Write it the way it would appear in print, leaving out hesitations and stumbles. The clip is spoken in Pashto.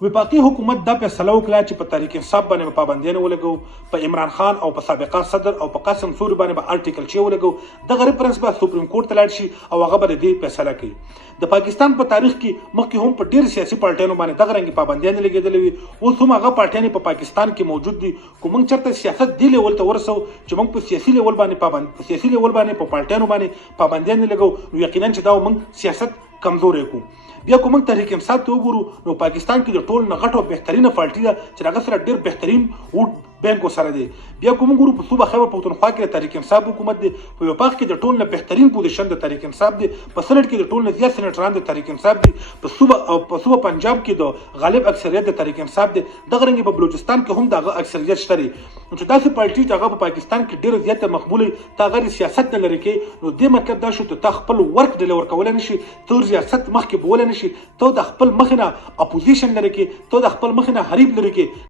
وفاقي حکومت دا فیصله وکړه چې په تحریک انصاف باندې به پابندیانې ولګو، په عمران خان او په سابقه صدر او په قاسم سوري باندې به آرټیکل 6 ولګو. دغه ریفرنس به سپریم کورټ ته لاړ شي او هغه به د دې فیصله کوي. د پاکستان په تاریخ کې مخکې هم په ډېر سیاسي پارټیانو باندې دغه رنګې پابندیانې لګېدلې وي. اوس هم هغه پارټیانې په پاکستان کې موجود دي. خو موږ چېرته سیاست دې لیول ته ورسو چې موږ په سیاسي لیول باندې په پارټیانو باندې پابندیانې لګو، نو یقینا چې دا موږ سیاست کمزوری کوو. بیا کوم تحریک انصاف ته وګورو نو پاکستان کې د ټول نه غټ او بهترینه پارټي ده چې هغه سره ډېر بهترین ووټ بینک سره دی. بیا کوم ګورو په صوبه خیبر پښتونخوا کې د تحریک انصاف حکومت دی، په وفاق کې د ټول نه بهترین پوزیشن د تحریک انصاف دی، په سنټ کې د ټول نه زیات سېنیټران د تحریک انصاف دی، په صوبه پنجاب کې د غالب اکثریت د تحریک انصاف دی. دغه رنګ په بلوچستان کې هم دغه اکثریت شته دی. نو چې داسې پارټي چې هغه په پاکستان کې ډېره زیاته مقبوله تا غیر سیاست نه لري کې، نو دې مطلب دا شو ته خپل ورک ډیلیور کولی نه شي، ته ریاست مخکې بولی نه شي، ته د خپل مخې نه اپوزیشن لري کې، ته د خپل مخې نه حریف لري کې.